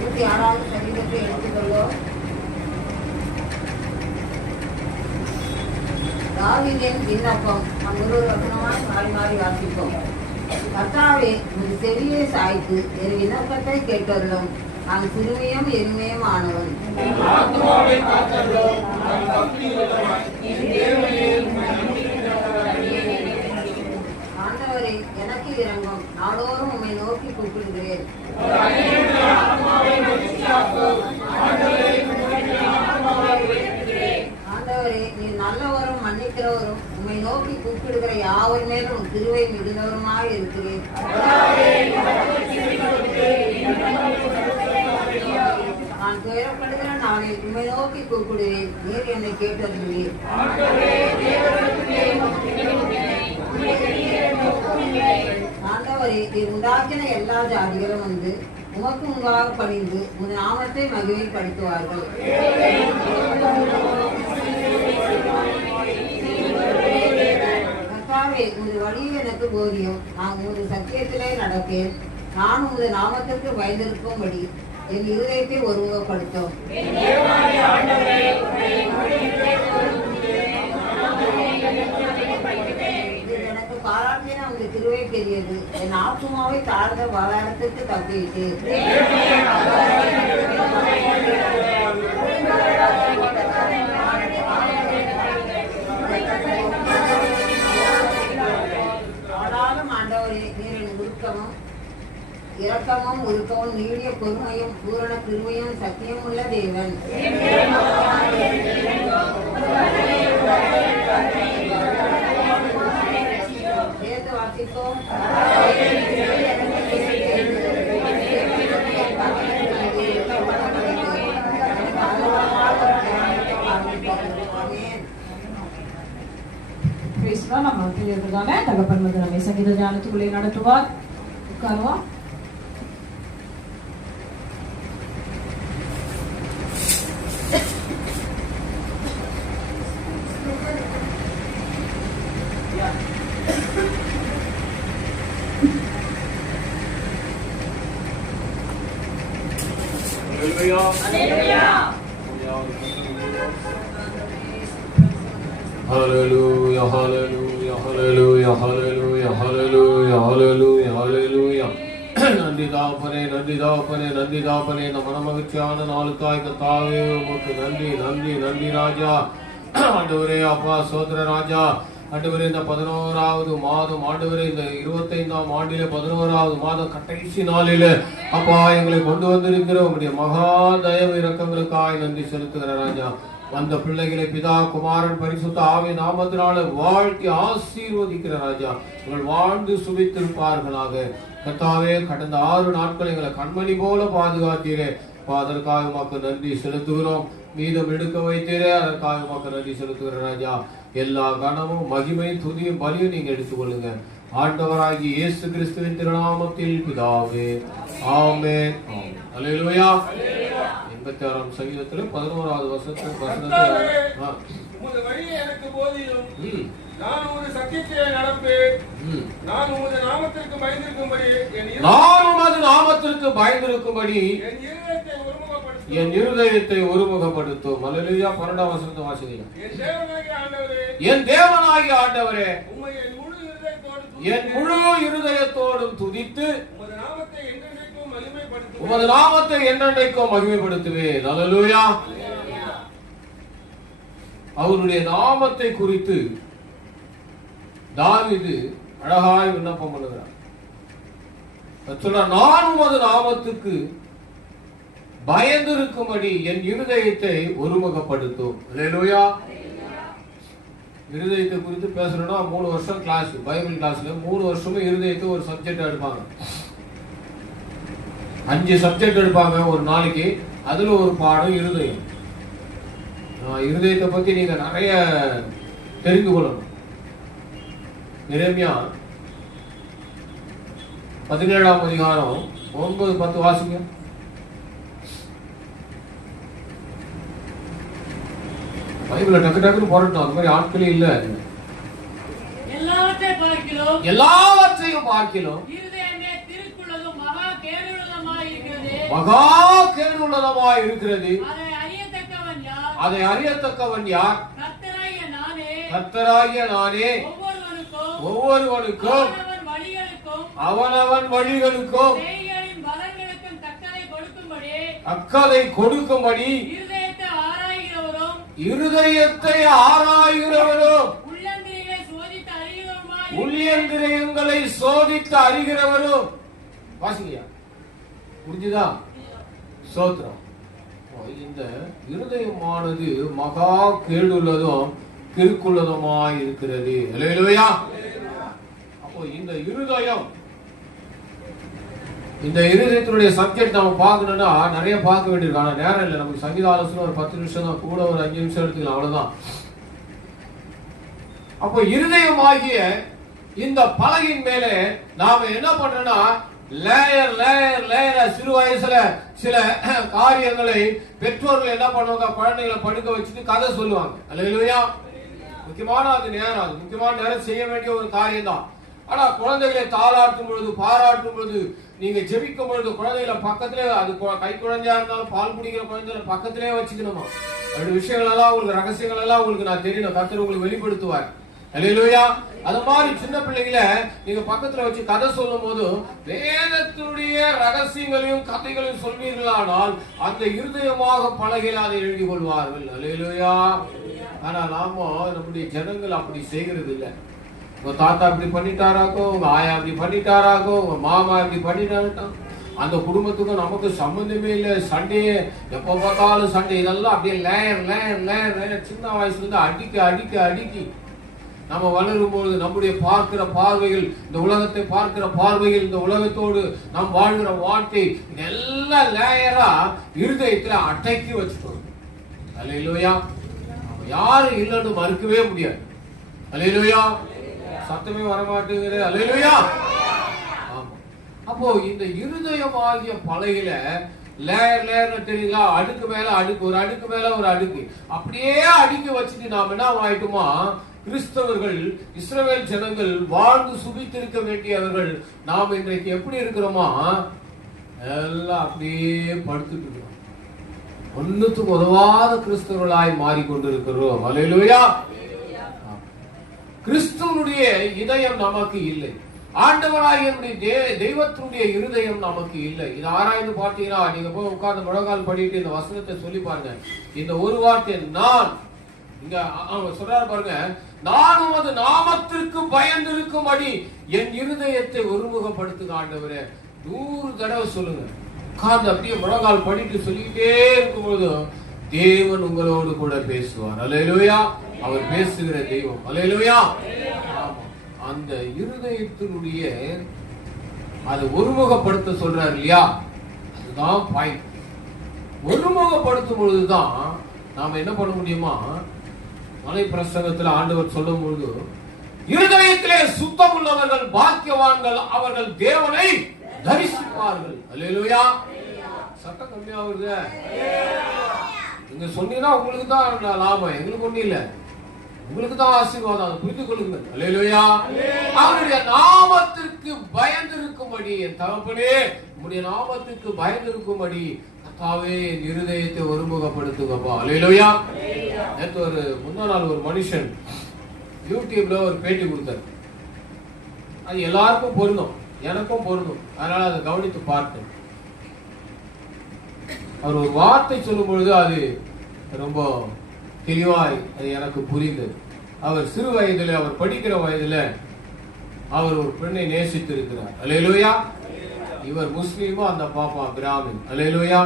66வது சங்கீதத்தை எடுத்துக்கொள்வோம். தாவீதின் விண்ணப்பம். ஒரு வசனமாய் மாறி மாறி வாசிப்போம். கர்த்தாவே, உன் செவியை சாய்த்து என் விண்ணப்பத்தை கேட்டருளும். நான் சிறுமியும் எளிமையும் ஆனவன். ஆண்டவரே, எனக்கு இறங்கும். நாடோறும் உம்மை நோக்கி கூப்பிடுகிறேன். ஆண்டவரே, நீ நல்லவரும் மன்னிக்கிறவரும் உம்மை நோக்கி கூப்பிடுகிற யாவர் மேலும் கிருபை மிகுந்தவருமாய் இருக்கிறேன். நான் துயரப்படுகிற நாளில் உம்மை நோக்கி கூப்பிடுவேன். நீர் என்னை கேட்டறிவீர். ஆண்டவரே, நீர் உண்டாக்கின எல்லா ஜாதிகளும் வந்து உமக்கு முன்பாக பணிந்து உன் நாமத்தை மகிமைப்படுத்துவார்கள். கர்த்தாவே, உமது வழியில் எனக்கு போதியும். நான் உமது சத்தியத்திலே நடக்கேன். நான் உமது நாமத்திற்கு பயந்திருக்கும்படி என் இருதயத்தை ஒருமுகப்படுத்தும். எனக்கு பாராட்டின உங்கள் கிருபை பெரியது. என் ஆத்துமாவை தாழ்ந்த பாதாளத்திற்கு தப்பிட்டு ஆனாலும் ஆண்டவரே, நீர் என் உருக்கமும் இரக்கமும் உருக்கவும் நீடிய பொறுமையும் பூரண கிருபையும் சத்தியம் உள்ள தேவன். சேர்த்து வாசிப்போம். நம்ம தகப்பன் வந்து நம்மை சங்கீத தியானத்துக்குள்ளே நடத்துவார். உட்காருவோம். Hallelujah, hallelujah, hallelujah, hallelujah, hallelujah, hallelujah, hallelujah. நன்றி தாப்பனே, நன்றி தாப்பனே, நன்றி தாப்பனே. இந்த மனமகிழ்ச்சியான நாளுக்காய் கர்த்தாவே உமக்கு நன்றி, நன்றி, நன்றி ராஜா. ஆண்டவரே அப்பா சோதர ராஜா, ஆண்டவரே இந்த 11வது மாதம், ஆண்டவரே இந்த 25ஆம் ஆண்டிலே 11வது மாதம் கடைசி நாளிலே அப்பா எங்களை கொண்டு வந்திருக்கிற உங்களுடைய மகா தயவு இரக்கங்களுக்காய் நன்றி செலுத்துகிற ராஜா. வந்த பிள்ளைகளை பிதா குமாரன் பரிசுத்த ஆவி நாமத்தினால வாழ்க்கை ஆசீர்வதிக்கிற ராஜா. உங்கள் வாழ்ந்து சுபித்திருப்பார்களாக. கர்த்தாவே, கடந்த 6 நாட்கள் எங்களை கண்மணி போல பாதுகாத்தீரே. அதற்காக உமக்கு நன்றி செலுத்துகிறோம். மீதம் எடுக்க வைத்தீரே, அதற்காக உமக்கு நன்றி செலுத்துகிற ராஜா. எல்லா கனமும் மகிமை துதியும் பலியும் நீங்க எடுத்துக்கொள்ளுங்க. ஆண்டவராகிய இயேசு கிறிஸ்துவின் திருநாமத்தில் பிதாவே, ஆமென். அல்லேலூயா. 86ஆம் சங்கீதத்துல 11வது வசனத்தை உமது வழியை எனக்கு போதியும். நான் உமது சத்தியத்திலே நடப்பேன். நான் உமது நாமத்திற்கு பயந்திருக்கும்படி என் இருதயத்தை ஒருமுகப்படுத்தும். அல்லேலூயா. 12ஆம் வசனத்தை வாசிங்க. என் தேவனாகிய ஆண்டவரே, என் முழு இருதயத்தோடும் துதித்து உமது நாமத்தை என்றென்றைக்கும் மகிமைப்படுத்துவேன். அல்லேலூயா. அவருடைய நாமத்தை குறித்து தாவீது அழகாய் விண்ணப்பம் பண்ணுகிறார். நான் உமது நாமத்துக்கு பயந்திருக்கும்படி என் இருதயத்தை ஒருமுகப்படுத்தும். அல்லேலூயா. இருதயத்தை குறித்து பேசணும்னா 3 வருஷம் கிளாஸ், பைபிள் கிளாஸ்ல 3 வருஷமும் இருதயத்தை ஒரு சப்ஜெக்ட் எடுப்பாங்க. 5 சப்ஜெக்ட் எடுப்பாங்க ஒரு நாளைக்கு. அதுல ஒரு பாடம் இருதயம். இருதயத்தை பத்தி நீங்க நிறைய தெரிந்து கொள்ளணும். எரேமியா 17ஆம் அதிகாரம் 9-10 வாசிங்க. பைபிள டக்கு டக்குன்னு போடட்டும். அந்த மாதிரி ஆட்களே இல்ல. எல்லாவற்றையும் பார்க்கிறோம் மகா கேடுள்ளதமாய் இருக்கிறது. அதை அறியத்தக்கவன் யார்? கர்த்தராகிய நானே ஒவ்வொருவனுக்கும் அவனவன் வழிகளுக்கும் அக்கறை கொடுக்கும்படி இருதயத்தை ஆராய்கிறவரும் உள்ளியந்திரியங்களை சோதித்து அறிகிறவரும். வாசிங்கயா, புரிஞ்சுதா? சோத்ரம். இந்த இருதயமானது மகா கேடுள்ளதும் கிறுக்குள்ளதுமாய் இருக்கிறது. அல்லேலூயா. அப்போ இந்த இருதயத்தினுடைய சப்ஜெக்ட் நம்ம பார்க்கணும்னா நிறைய பார்க்க வேண்டியிருக்கு. ஆனா நேரம் இல்லை நமக்கு. சங்கீத ஆலோசனை ஒரு 10 நிமிஷம் தான், கூட ஒரு 5 நிமிஷம் எடுத்துக்கலாம், அவ்வளவுதான். அப்போ இருதயமாகிய இந்த பலகையின் மேலே நாம என்ன பண்றோம்னா லேயர் சிறு வயசுல சில காரியங்களை பெற்றோர்கள் என்ன பண்ணுவாங்க, குழந்தைகளை படுக்க வச்சுட்டு கதை சொல்லுவாங்க. அல்லேலூயா. முக்கியமான அது நேரம், அது முக்கியமான நேரம் செய்ய வேண்டிய ஒரு காரியம் தான். ஆனா குழந்தைகளை தாளாட்டும் பொழுது, பாராட்டும் பொழுது, நீங்க ஜெபிக்கும் பொழுது குழந்தைகளை பக்கத்திலே, அது கை குழந்தையா இருந்தாலும் பால் குடிக்கிற குழந்தைகளை பக்கத்திலே வச்சுக்கணுமா. அப்படி விஷயங்கள் எல்லாம் உங்களுக்கு, ரகசியங்கள் எல்லாம் உங்களுக்கு நான் தெரியணும், கர்த்தர் உங்களுக்கு வெளிப்படுத்துவார். அல்லேலூயா. அது மாதிரி சின்ன பிள்ளைகளை நீங்க பக்கத்துல வச்சு கதை சொல்லும் போது வேதத்தினுடைய ரகசியங்களையும் கதைகளையும் சொல்வீர்களானால் அந்த இருதயமாக பலகையில் அதை எழுதி கொள்வார்கள். அல்லேலூயா. ஆனா நாம நம்முடைய ஜனங்கள் அப்படி செய்கிறது இல்லை. உங்க தாத்தா இப்படி பண்ணிட்டாராக்கோ, உங்க ஆயா இப்படி பண்ணிட்டாராக்கோ, உங்க மாமா இப்படி பண்ணிட்டாராக்கோ, அந்த குடும்பத்துக்கும் நமக்கு சம்பந்தமே இல்லை. சண்டையே எப்ப பார்த்தாலும் சண்டை. இதெல்லாம் அப்படியே லேயர் சின்ன வயசுல இருந்து அடிக்கி நம்ம வளரும் பொழுது நம்முடைய பார்க்கிற பார்வைகள், இந்த உலகத்தை பார்க்கிற பார்வைகள், இந்த உலகத்தோடு நாம் வாழ்கிற வாழ்க்கை, இதெல்லாம் லேயரா இருதயத்துல அடக்கி வச்சுட்டோம். அல்லேலூயா. யாரும் இல்லைன்னு மறுக்கவே முடியாது. அல்லேலூயா. சத்தமே வரமாட்டேங்கிற. அல்லேலூயா. ஆமா. அப்போ இந்த இருதயமாகிய பலகையில லேயர் தெரியுங்களா, அடுக்கு மேல அடுக்கு, ஒரு அடுக்கு மேல ஒரு அடுக்கு, அப்படியே அடுக்கி வச்சுட்டு நாம் என்ன ஆயிட்டுமா, கிறிஸ்தவர்கள், இஸ்ரவேல் ஜனங்கள் வாழ்ந்து சுபித்திருக்க வேண்டியவர்கள் நாம் இன்றைக்கு எப்படி இருக்கிறோமா, எல்லாம் அப்படியே படுத்துட்டு இருக்கிறோம். ஒன்னுத்துக்கு உதவாத கிறிஸ்தவர்களாய் மாறிக்கொண்டிருக்கிறோம். அல்லேலூயா. கிறிஸ்துவனுடைய இதயம் நமக்கு இல்லை. ஆண்டவராகிய தெய்வத்தினுடைய இருதயம் நமக்கு இல்லை. இது ஆராய்ந்து பார்த்தீங்கன்னா நீங்க போய் உட்கார்ந்து முழங்கால் படிட்டு இந்த வசனத்தை சொல்லி பாருங்க. இந்த ஒரு வார்த்தை நான் இங்க சொல்றாரு பாருங்க, நான் உமது நாமத்திற்கு பயந்திருக்கும்படி என் இருதயத்தை ஒருமுகப்படுத்துங்க ஆண்டவரே. 100 தடவை சொல்லுங்க. உட்கார்ந்து அப்படியே முழங்கால் படிட்டு சொல்லிட்டே இருக்கும்போது தேவன் உங்களோடு கூட பேசுவார். அல்லேலூயா. அவர் பேசுகிற தெய்வம். அல்லேலூயா. அந்த இருதயத்தினுடைய அதை ஒருமுகப்படுத்த சொல்றாரு இல்லையா, அதுதான் பாயிண்ட். ஒருமுகப்படுத்தும் பொழுதுதான் நாம என்ன பண்ண முடியுமா, மலை பிரசங்கத்தில் ஆண்டவர் சொல்லும் பொழுது இருதயத்திலே சுத்தம் உள்ளவர்கள் பாக்கியவான்கள், அவர்கள் தேவனை தரிசிப்பார்கள். அல்லேலூயா. சட்டம் கம்மியா வருது. நீங்க சொன்னீங்கன்னா உங்களுக்கு தான் லாபம், எங்களுக்கு ஒண்ணு இல்ல, உங்களுக்கு தான் ஆசீர்வாதம். அதை புரிந்து கொள்ளுங்கள். அல்லேலூயா. அவருடைய நாமத்திற்கு பயந்திருக்கும்படி, என் தகப்பனே உம்முடைய நாமத்திற்கு பயந்திருக்கும்படி கர்த்தாவே என் இருதயத்தை ஒருமுகப்படுத்துங்கப்பா. அல்லேலூயா. நேற்று ஒரு முந்தா நாள் ஒரு மனுஷன் யூடியூப்ல ஒரு பேட்டி கொடுத்தார். அது எல்லாருக்கும் பொருந்தும், எனக்கும் பொருந்தும், அதனால அதை கவனித்து பார்த்தேன். அவர் ஒரு வார்த்தை சொல்லும் பொழுது அது ரொம்ப தெளிவாய் அது எனக்கு புரிந்தது. அவர் சிறு வயதில், அவர் படிக்கிற வயதுல அவர் ஒரு பெண்ணை நேசித்து இருக்கிறார். அல்லேலூயா. இவர் முஸ்லீமோ, அந்த பாப்பா பிராமின். அல்லேலூயா.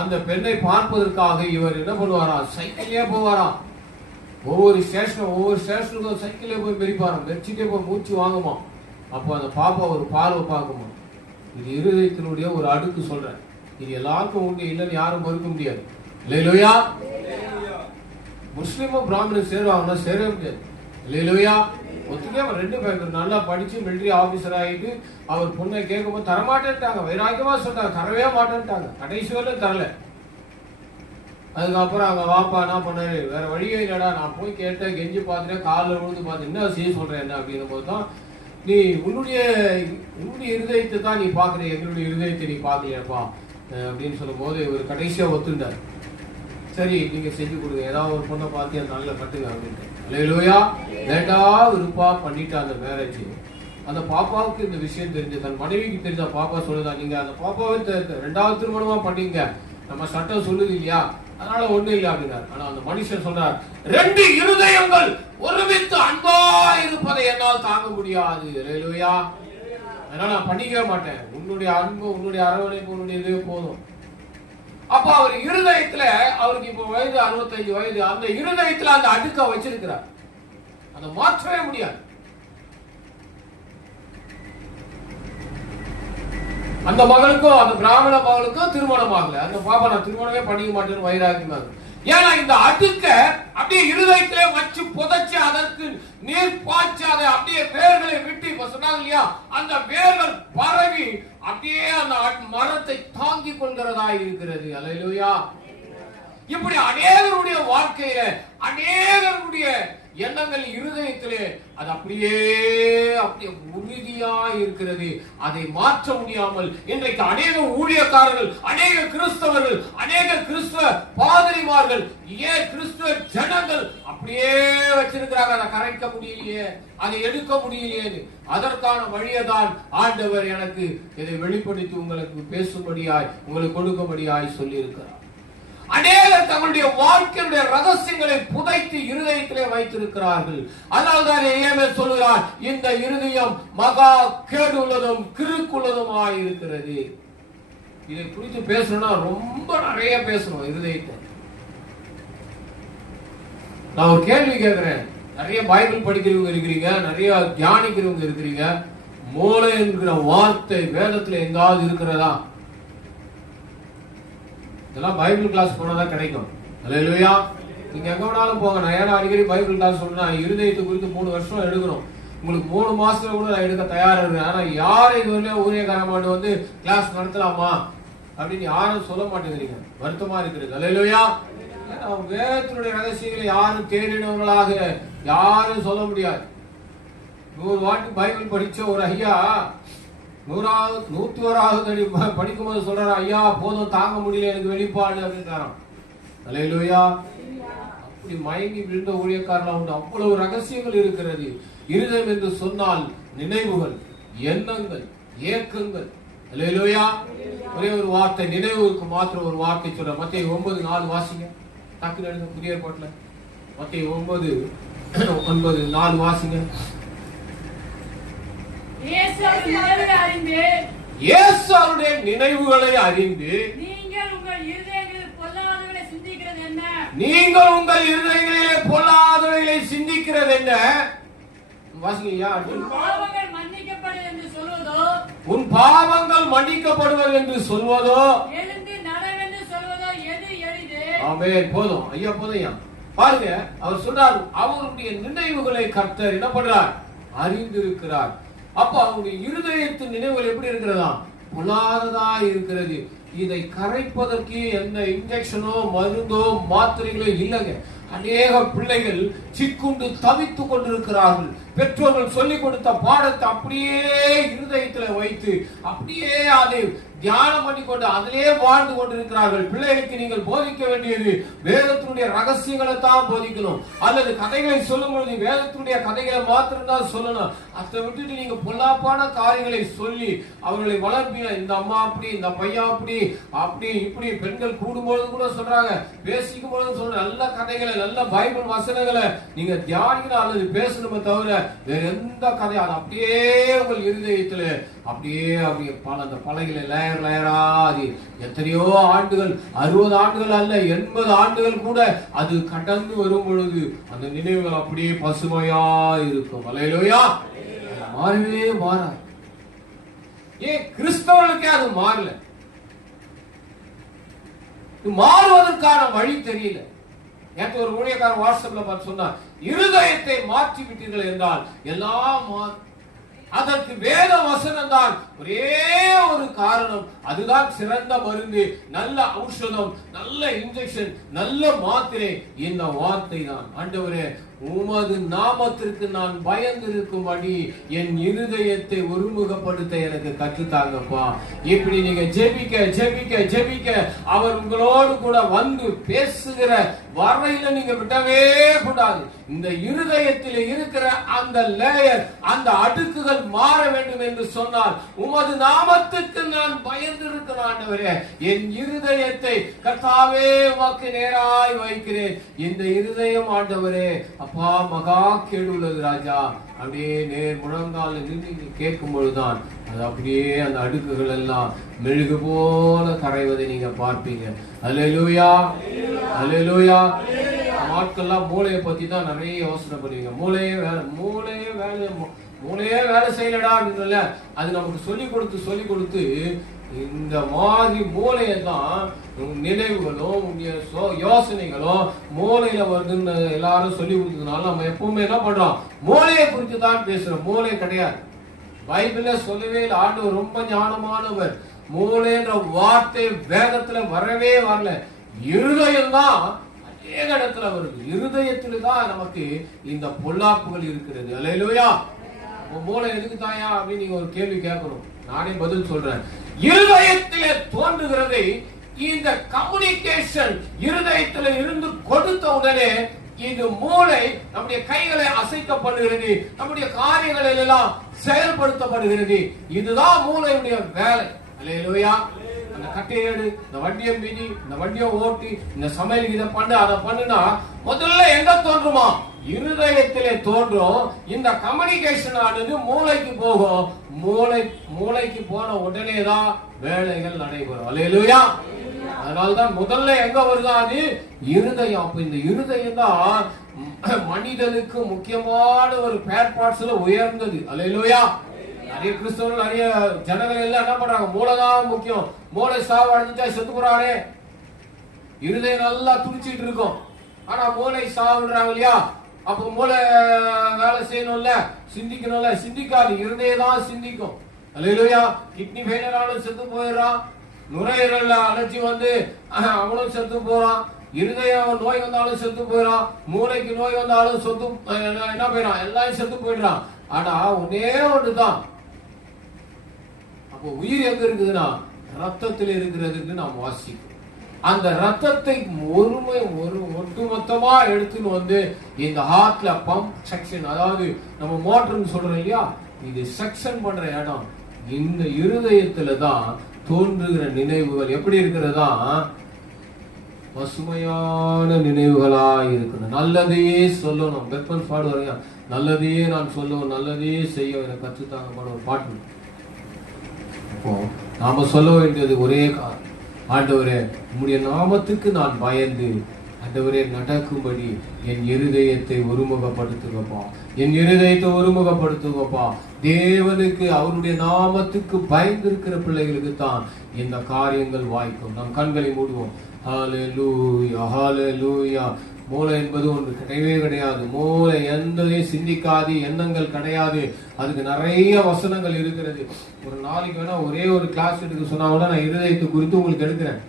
அந்த பெண்ணை பார்ப்பதற்காக இவர் என்ன பண்ணுவாராம், சைக்கிளே போவாராம். ஒவ்வொரு ஸ்டேஷனுக்கும் சைக்கிளே போய் மெரிப்பாராம், மெரிச்சிட்டே போய் மூச்சு வாங்குமா. அப்போ அந்த பாப்பா ஒரு பார்வை பார்க்குமா. இது இருதயத்தினுடைய ஒரு அடுக்கு சொல்றேன். இது எல்லாருக்கும் உண்டு, இல்லைன்னு யாரும் மறுக்க முடியாது. அல்லேலூயா. முஸ்லீமும் பிராமணன் சேருவாங்கன்னா சேரவே முடியாது. அல்லேலூயா. ஒத்துக்கே அவர் 2 பேர் நல்லா படிச்சு மிலிட்டரி ஆபீசர் ஆகிட்டு அவர் பொண்ணை கேட்கும்போது தரமாட்டேன்ட்டாங்க. வைராக்கியமா சொல்றாங்க, தரவே மாட்டேன்ட்டாங்க. கடைசி வரல தரல. அதுக்கப்புறம் அவங்க வாப்பா என்ன பண்ணாரு, வேற வழியே இல்லடா, நான் போய் கேட்டேன், கெஞ்சி பார்த்துட்டேன், காலில் விழுந்து பார்த்து என்ன செய்ய சொல்றேன் என்ன அப்படின்னும் போது தான், நீ உன்னுடைய இருதயத்தை தான் நீ பாக்குற, எங்களுடைய இருதயத்தை நீ பாக்கலையாப்பா. அப்படின்னு சொல்லும் போது இவர் கடைசியா ஒத்துண்டார். சரி நீங்க செஞ்சு கொடுங்க, ஏதாவது ஒரு பொண்ணை பார்த்து அந்த நல்ல கட்டுங்க அப்படின்ட்டு. அல்லேலூயா. வேண்டா விருப்பா பண்ணிட்டு அந்த மேரேஜ். அந்த பாப்பாவுக்கு இந்த விஷயம் தெரிஞ்சு, தன் மனைவிக்கு தெரிஞ்ச பாப்பா சொல்லுதா, நீங்க அந்த பாப்பாவை 2வது திருமணமா பண்ணீங்க, நம்ம சட்டம் சொல்லுது இல்லையா, அதனால ஒண்ணு இல்லை அப்படின்னாரு. ஆனா அந்த மனுஷன் சொல்றார், 2 இருதயங்கள் ஒருமித்து அன்பா இருப்பதை என்னால் தாங்க முடியாது. அல்லேலூயா. அதனால நான் பண்ணிக்கவே மாட்டேன், உன்னுடைய அன்பு, உன்னுடைய அரவணைப்பு, உன்னுடைய இதுவே போதும். அப்ப அவர் இருதயத்துல, அவருக்கு இப்ப வயது 65 வயது, அந்த இருதயத்துல அந்த அடுக்க வச்சிருக்கிறார், அதை மாற்றவே முடியாது. அந்த மகளுக்கும், அந்த பிராமண மகளுக்கும் திருமணம் ஆகல. அந்த பாப்பா நான் திருமணமே பண்ணிக்க மாட்டேன்னு வைராக்கியமா. ஏன்னா இந்த அடுக்க அப்படியே இருதயத்திலே வச்சு புதைச்சு அதற்கு நீர் பாய்ச்சி அதை அப்படியே வேர்களை விட்டு, இப்ப சொன்னாங்க இல்லையா, அந்த வேர்கள் பரவி அப்படியே அந்த மரத்தை தாங்கி கொள்கிறதா இருக்கிறது. அல்லேலூயா. இப்படி அநேகருடைய வாழ்க்கையில, அநேகருடைய எண்ணங்கள் இருதயத்திலே அது அப்படியே உறுதியா இருக்கிறது. அதை மாற்ற முடியாமல் இன்றைக்கு அநேக ஊழியக்காரர்கள், அநேக கிறிஸ்தவர்கள், அநேக கிறிஸ்துவ பாதிரிமார்கள், ஏன் கிறிஸ்துவ ஜனங்கள் அப்படியே வச்சிருக்கிறாங்க. அதை கரைக்க முடியலையே, அதை எடுக்க முடியலையே. அதற்கான வழியதான் ஆண்டவர் எனக்கு இதை வெளிப்படுத்தி உங்களுக்கு பேசும்படியாய், உங்களுக்கு கொடுக்கும்படியாய் சொல்லி இருக்கிறார். அநேகர் தங்களுடைய வாழ்க்கையுடைய ரகசியங்களை புதைத்து இருதயத்திலே வைத்திருக்கிறார்கள். அதனால்தான் ஏமேல் சொல்கிறார், இந்த இருதயம் மகா கேடுள்ளதும் கிறுக்குள்ளதுமாய் இருக்கிறது. இதை குறித்து பேசணும்னா ரொம்ப நிறைய பேசணும். இருதயத்தை நான் ஒரு கேள்வி கேட்கிறேன். நிறைய பைபிள் படிக்கிறவங்க இருக்கிறீங்க, நிறைய தியானிக்கிறவங்க இருக்கிறீங்க. மூளை என்கிற வார்த்தை வேதத்துல எங்காவது இருக்கிறதா? இதெல்லாம் பைபிள் கிளாஸ் போனாதான் கிடைக்கும். அல்லேலூயா. நீங்க எங்க வேணாலும் போங்க. நான் ஏன்னா அடிக்கடி பைபிள் கிளாஸ் சொன்னா, இருதயத்தை குறித்து 3 வருஷம் எடுக்கணும். உங்களுக்கு 3 மாசத்துல கூட நான் எடுக்க தயாரா இருக்கேன். ஆனா யாரும் இதுவரை ஊழியக்காரமாட்டு வந்து கிளாஸ் நடத்தலாமா அப்படின்னு யாரும் சொல்ல மாட்டேங்கிறீங்க. வருத்தமா இருக்கிறது. அல்லேலூயா. வேதத்தினுடைய ரகசியங்களை யாரும் தேடினவங்களாக யாரும் சொல்ல முடியாது. 100 வாட்டி பைபிள் படிச்ச ஒரு ஐயா 101வது படிக்கும் போது சொல்றாரு, ஐயா போதும், தாங்க முடியல, எனக்கு வெளிப்பாடு அப்படின்றாராம். அல்லேலூயா. அப்படி மயங்கி விழுந்த ஊழியக்காரர்கள் உண்டு. அவ்வளவு ரகசியங்கள் இருக்கிறது. இருதயம் என்று சொன்னால் நினைவுகள், எண்ணங்கள், ஏக்கங்கள். அல்லேலூயா. ஒரே ஒரு வார்த்தை, நினைவுக்கு மாத்திரம் ஒரு வார்த்தை சொல்ற. மத்தேயு 9:4 வாசிங்க. டக்குனு எடுங்க, புதிய ஏற்பாட்டுல மத்தேயு 9:4 வாசிங்க. இயேசு அவருடைய நினைவுகளை அறிந்து, நீங்கள் உங்கள் இருதயங்களில் பொல்லாதவைகளை சிந்திக்கிறது என்ன? நீங்கள் உங்கள் இருதயங்களிலே பொல்லாதவைகளை சிந்திக்கிறது என்ன? வாசிங்கய்யா. உன் பாவங்கள் மன்னிக்கப்படுவது என்று சொல்வதோ, உன் பாவங்கள் மன்னிக்கப்படுவது என்று சொல்வதோ, எழுந்து நடவென்று சொல்வதோ எது எளிது? ஆமென். போதும் ஐயா, போதும் ஐயா. பாருங்க, அவர் சொல்றார், அவருடைய நினைவுகளை கர்த்தர் என்ன பண்றார்? அறிந்திருக்கிறார். அப்ப அவருடைய இருதயத்தின் நினைவுகள் எப்படி இருக்கிறதா? பொல்லாததா இருக்கிறது. இதை கரைப்பதற்கு எந்த இன்ஜெக்ஷனோ மருந்தோ மாத்திரைகளோ இல்லைங்க. அநேக பிள்ளைகள் சிக்குண்டு தவித்துக் கொண்டிருக்கிறார்கள். பெற்றோர்கள் சொல்லிக் கொடுத்த பாடத்தை அப்படியே இருதயத்துல வைத்து அப்படியே அதை தியானம் பண்ணி கொண்டு அதிலே வாழ்ந்து கொண்டிருக்கிறார்கள். பிள்ளைகளுக்கு நீங்கள் போதிக்க வேண்டியது வேதத்தினுடைய ரகசியங்களை தான் போதிக்கணும். அல்லது கதைகளை சொல்லும் பொழுது வேதத்தினுடைய கதைகளை மாத்திரம்தான் சொல்லணும். அதை விட்டுட்டு நீங்க பொல்லாப்பான காரியங்களை சொல்லி அவர்களை வளர்ப்பீங்க. இந்த அம்மா அப்படி, இந்த பையன் அப்படி, அப்படி இப்படி. பெண்கள் கூடும்பொழுது கூட சொல்றாங்க, பேசிக்கும் பொழுது சொல்ற நல்ல கதைகளை, நல்ல பைபிள் வசனங்களை நீங்க தியானிக்கணும் அல்லது பேசணுமே தவிர வேற எந்த கதையும் அது அப்படியே உங்கள் இருதயத்துல அப்படியே அப்படியே அந்த பலகையில லேயர் லேயரா அது எத்தனையோ ஆண்டுகள், 60 ஆண்டுகள் அல்ல 80 ஆண்டுகள் கூட அது கடந்து வரும் பொழுது அந்த நினைவுகள் அப்படியே பசுமையா இருக்கும். அல்லேலூயா. மாறவே மாறாது. ஏன் கிறிஸ்தவர்களுக்கே அது மாறல? மாறுவதற்கான வழி தெரியல. நேற்று ஒரு ஊழியக்காரர் வாட்ஸ்அப்ல பார்த்து சொன்னார், இருதயத்தை மாற்றி விட்டீர்கள் என்றால் எல்லாம் மாறும். அதற்கு வேத வசனம் தான் ஒரே ஒரு காரணம். அதுதான் சிறந்த மருந்து, நல்ல ஔஷதம், நல்ல இன்ஜெக்ஷன், நல்ல மாத்திரை. இந்த வார்த்தை தான். ஆண்டவரே, உமது நாமத்திற்கு நான் பயந்திருக்கும்படி என் இருதயத்தை ஒருமுகப்படுத்த எனக்கு கற்றுத்தாங்கப்பா. இப்படி நீங்க ஜெபிக்க ஜெபிக்க ஜெபிக்க அவர் உங்களோடு கூட வந்து பேசுகிற வரையில நீங்க விடவே கூடாது. இந்த இருதயத்தில் இருக்கிற அந்த லேயர், அந்த அடுக்குகள் மாற வேண்டும் என்று சொன்னால் உமது நாமத்துக்கு நான் பயந்திருக்கிறேன் ஆண்டவரே. என் இருதயத்தை கர்த்தாவே உமக்கு நேராய் வைக்கிறேன். இந்த இருதயம் ஆண்டவரே அப்பா மகா கேடு உள்ளது ராஜா. அப்படியே நேர் முழங்கால நின்று கேட்கும் பொழுதுதான் அது அப்படியே அந்த அடுக்குகள் எல்லாம் மெழுகு போல கரைவதை நீங்க பார்ப்பீங்க. அல்லேலூயா, அல்லேலூயா. ஆட்கள்லாம் மூளையை பத்தி தான் நிறைய யோசனை பண்ணுவீங்க. மூளையே வேலை செய்யலடா அப்படின்னு அது நமக்கு சொல்லி கொடுத்து இந்த மாதிரி மூளையை தான் நினைவுகளும் யோசனைகளும் மூளையில வருதுன்னு எல்லாரும் சொல்லி கொடுத்ததுனால நம்ம எப்பவுமே என்ன பண்றோம், மூளையை குறித்து தான் பேசுறோம். மூளை கிடையாது. பைபிள்ல சொல்லவே இல்லை. ஆண்டவர் ரொம்ப ஞானமானவர். மூளைன்ற வார்த்தை வேதத்துல வரவே வரல. இருதயம் தான் அநேக இடத்துல வருது. இருதயத்துல தான் நமக்கு இந்த பொல்லாப்புகள் இருக்கிறது. அல்லேலூயா. மூளை எதுக்கு தாயா அப்படின்னு நீங்க ஒரு கேள்வி கேட்கணும். நானே பதில் சொல்றேன். இருதயத்திலே தோன்றுகிறதை இந்த கம்யூனிகேஷன் இருதயத்தில இருந்து கொடுத்த உடனே இது மூளை நம்முடைய கைகளை அசைக்கப்படுகிறது, நம்முடைய காரியங்கள் எல்லாம் செயல்படுத்தப்படுகிறது. இதுதான் மூளையுடைய வேலை. அல்லேலூயா. அந்த கட்டையேடு, இந்த வண்டியை மீதி, இந்த வண்டியை ஓட்டி, இந்த சமையல் இதை பண்ணு அதை பண்ணுனா முதல்ல எங்க தோன்றுமா? இருதயத்திலே தோன்றும். இந்த கம்யூனிகேஷன் ஆனது மூளைக்கு போகும். மூளைக்கு போன உடனே தான் வேலைகள் நடைபெறும். அல்லேலூயா. அதனால்தான் முதல்ல எங்க வருதா? அது இருதயம். அப்ப இந்த இருதயம் தான் மனிதனுக்கு முக்கியமான ஒரு பேர் பார்ட்ஸ்ல உயர்ந்தது. அல்லேலூயா. நிறைய கிறிஸ்தவர்கள் நிறைய ஜனங்கள் எல்லாம் என்ன பண்றாங்க, மூளைதான் முக்கியம். மூளை சாவு அடைஞ்சிட்டா செத்து போறானே. இருதயம் நல்லா துடிச்சிட்டு இருக்கும், ஆனா மூளை சாவுன்றாங்க இல்லையா? அப்ப மூளை வேலை செய்யணும்ல, சிந்திக்கணும்ல. சிந்திக்காது, இருதயம் தான் சிந்திக்கும். அல்லேலூயா. கிட்னி ஃபெயிலியர் ஆனாலும் செத்து போயிடுறான். நுரையீரல் அலர்ஜி வந்து அவனும் செத்து போறான். இருதய நோய் வந்தாலும் செத்து போயிடான். மூளைக்கு நோய் வந்தாலும் சொத்து என்ன போயிடான், எல்லாம் செத்து போயிடுறான். ஆனா ஒன்னே ஒண்ணுதான், அப்போ உயிர் எங்க இருக்குதுன்னா ரத்தத்தில் இருக்கிறதுக்கு நாம் வாசிக்கிறோம். அந்த ரத்தத்தை ஒட்டுமொத்தமா எடுத்துன்னு வந்து இந்த ஹார்ட்ல பம்ப் செக்ஷன், அதாவது நம்ம மோட்டர்னு சொல்றோம் இல்லையா, இது செக்ஷன் பண்ற இடம் இந்த இருதயத்துல தான் தோன்றுகிற நினைவுகள் எப்படி இருக்கிறதா? பசுமையான நினைவுகளா இருக்கணும். நல்லதையே சொல்லணும். பெப்பன் பாடுவாங்க, நல்லதையே நான் சொல்லுவேன், நல்லதையே செய்ய எனக்கு கற்றுத்தாங்க பாட ஒரு பாட்டு. அப்போ நாம சொல்ல வேண்டியது ஒரே காரணம், ஆண்டவரே உம்முடைய நாமத்துக்கு நான் பயந்து ஆண்டவரே நடக்கும்படி என் இருதயத்தை ஒருமுகப்படுத்துங்கப்பா, என் இருதயத்தை ஒருமுகப்படுத்துங்கப்பா. தேவனுக்கு அவருடைய நாமத்துக்கு பயந்திருக்கிற பிள்ளைகளுக்கு தான் இந்த காரியங்கள் வாய்க்கும். நம் கண்களை மூடுவோம். ஹல்லேலூயா, ஹல்லேலூயா. மூளை என்பது ஒன்று கிடையவே கிடையாது. மூளை எந்தையும் சிந்திக்காது, எண்ணங்கள் கிடையாது. அதுக்கு நிறைய வசனங்கள் இருக்கிறது. ஒரு நாளைக்கு வேணா ஒரே ஒரு கிளாஸ் எடுக்க சொன்னா கூட நான் இருதயத்தை குறித்து உங்களுக்கு எடுக்கிறேன்.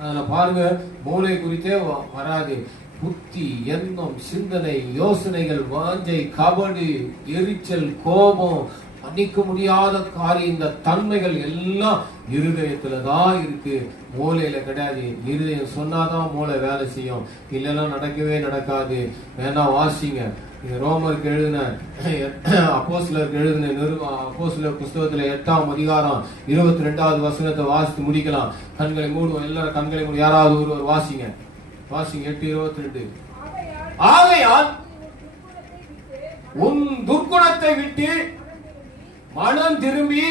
அதுல பாருங்க, மூளை குறித்தே வராது. புத்தி, எண்ணம், சிந்தனை, யோசனைகள், வாஞ்சை, கபடு, எரிச்சல், கோபம், மன்னிக்க முடியாத காரியம், இந்த தன்மைகள் எல்லாம் இருதயத்துலதான் இருக்கு, மூளையில கிடையாது. இருதயம் சொன்னாதான் மூளை வேலை செய்யும், இல்லைன்னா நடக்கவே நடக்காது. வேணா வாசிங்க, ரோமருக்கு எழுதின அப்போஸ்தலருக்கு எழுதின அப்போஸ்தலர் புஸ்தகத்துல 8ஆம் அதிகாரம் 22வது வசனத்தை வாசித்து முடிக்கலாம். கண்களை மூடுவோம், எல்லாரும் கண்களை மூடு. யாராவது ஒருவர் வாசிங்க, வாசிங்க. 8:22. ஆகையால் உன் துர்க்குணத்தை விட்டு மனம் திரும்பி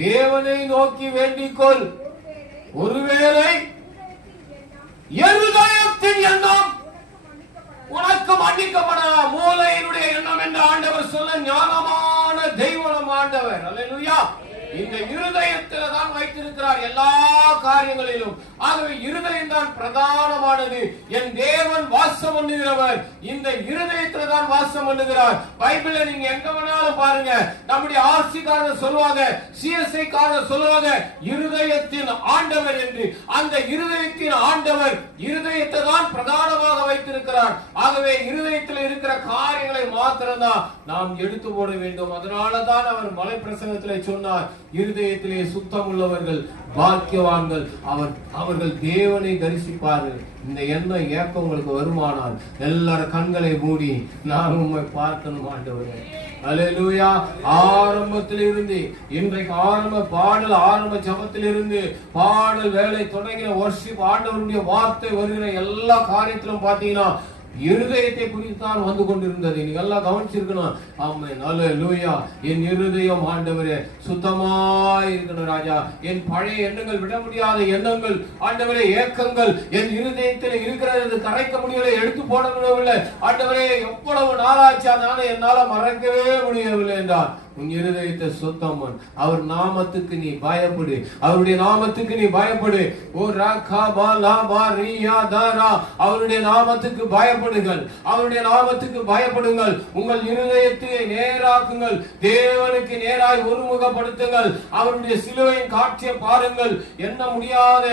தேவனை நோக்கி வேண்டிக்கொள். ஒருவேளை இருதயத்தின் எண்ணம் உனக்கு மன்னிக்கப்படலாம். மூளையினுடைய எண்ணம் என்று ஆண்டவர் சொல்ல ஞானமான தெய்வம் ஆண்டவர். அல்லேலூயா. இந்த இருதயத்தில் தான் வைத்திருக்கிறார் எல்லா காரியங்களிலும். ஆகவே இருதயம் தான் பிரதானமானது. என் தேவன் வாசம் பண்ணுகிறவர் இந்த இருதயத்துல தான் வாசம் பண்ணுகிறார். பைபிள்ல நீங்க எங்க வேணாலும் பாருங்க, நம்முடைய ஆர்சி காரர் சொல்லுவாங்க, சிஎஸ்ஐ காரர் சொல்லுவாங்க, இருதயத்தின் ஆண்டவர் என்று. அந்த இருதயத்தின் ஆண்டவர் இருதயத்தை தான் பிரதானமாக வைத்திருக்கிறார். ஆகவே இருதயத்தில் இருக்கிற காரியங்களை மாத்திரம்தான் நாம் எடுத்து போட வேண்டும். அதனாலதான் அவர் மலை பிரசங்கத்திலே சொன்னார், இருதயத்திலே சுத்தம் உள்ளவர்கள் பாக்கியவான்கள், அவர்கள் தேவனை தரிசிப்பார்கள். இந்த எண்ணம் ஏக்கம் உங்களுக்கு வருமானால் எல்லாரும் கண்களை மூடி, நான் உம்மை பார்க்கணும் ஆண்டவரே. அல்லேலூயா. ஆரம்பத்திலிருந்து இன்றைக்கு ஆரம்ப பாடல், ஆரம்ப ஜபத்திலிருந்து பாடல் வேலை தொடங்கின வர்ஷிப், ஆண்டவருடைய வார்த்தை வருகிற எல்லா காரியத்திலும் பாத்தீங்கன்னா இருதயத்தை குறித்தான் வந்து கொண்டிருந்தது. நீங்க எல்லாம் கவனிச்சிருக்கணும். ஆமென். அல்லேலூயா. என் இருதயம் ஆண்டவரே சுத்தமாய் இருக்கணும் ராஜா. என் பழைய எண்ணங்கள், விட முடியாத எண்ணங்கள் ஆண்டவரே, ஏக்கங்கள் என் இருதயத்தில் இருக்கிறது, கரைக்க முடியவில்லை, எடுத்து போட முடியவில்லை ஆண்டவரே. எவ்வளவு நாளாச்சா, நானும் என்னால மறக்கவே முடியவில்லை என்றார். உன் இருதயத்தை சுத்தம் பண்ணு. அவர் நாமத்துக்கு நீ பயப்படு, அவருடைய நாமத்துக்கு நீ பயப்படு. ஓ ராகபாலாபாரியாதாரா, அவருடைய நாமத்துக்கு பயப்படுங்கள், அவருடைய நாமத்துக்கு பயப்படுங்கள். உங்கள் இருதயத்தை நேராக்குங்கள், தேவனுக்கு நேராய் ஒருமுகப்படுத்துங்கள். அவருடைய சிலுவையின் காட்சியை பாருங்கள். எண்ண முடியாத,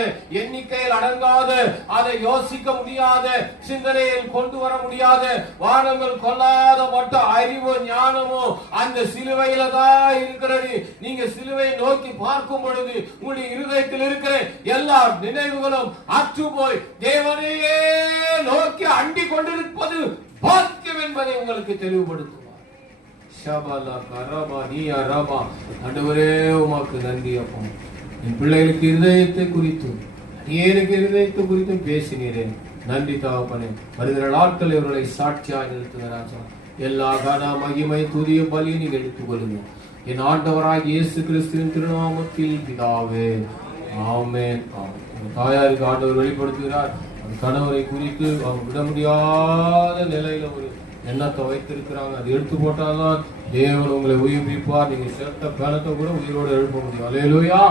எண்ணிக்கையில் அடங்காத, அதை யோசிக்க முடியாத, சிந்தனையில் கொண்டு வர முடியாத, வானங்கள் கொள்ளாத மட்டும் அறிவோ ஞானமோ அந்த சிலுவை இருக்கிறது. நீங்க சிலுவை நோக்கி பார்க்கும் பொழுது உங்களுடைய இருதயத்தில் இருக்கிற எல்லா நினைவுகளும் அற்று போய் தேவனையே நோக்கி அண்டி கொண்டிருப்பது பாக்கியம் என்பதை உங்களுக்கு தெளிவுபடுத்துவார். ஆண்டவரே உமக்கு நன்றி அப்பா. என் பிள்ளைகளுக்கு இருதயத்தை குறித்து, எனக்கு இருதயத்தை குறித்தும் பேசினீரேன். நன்றி தகப்பனே. வருகிற நாட்கள் இவர்களை சாட்சியாக நிறுத்துகிறார். எல்லா கன மகிமை துதிய பலி நீங்க எடுத்துக் கொள்ளுங்க. என் ஆண்டவராக இயேசு கிறிஸ்துவின் திருநாமத்தில் பிதாவே, ஆமென். தாயாருக்கு ஆண்டவர் வெளிப்படுத்துகிறார். அந்த கணவரை குறித்து அவங்க விட முடியாத நிலையில ஒரு எண்ணத்தை வைத்திருக்கிறாங்க. அது எடுத்து போட்டால்தான் தேவன் உங்களை உயிர்ப்பிப்பார். நீங்க சேர்த்த பணத்தை கூட உயிரோடு எழுப்ப முடியும். அல்லேலூயா.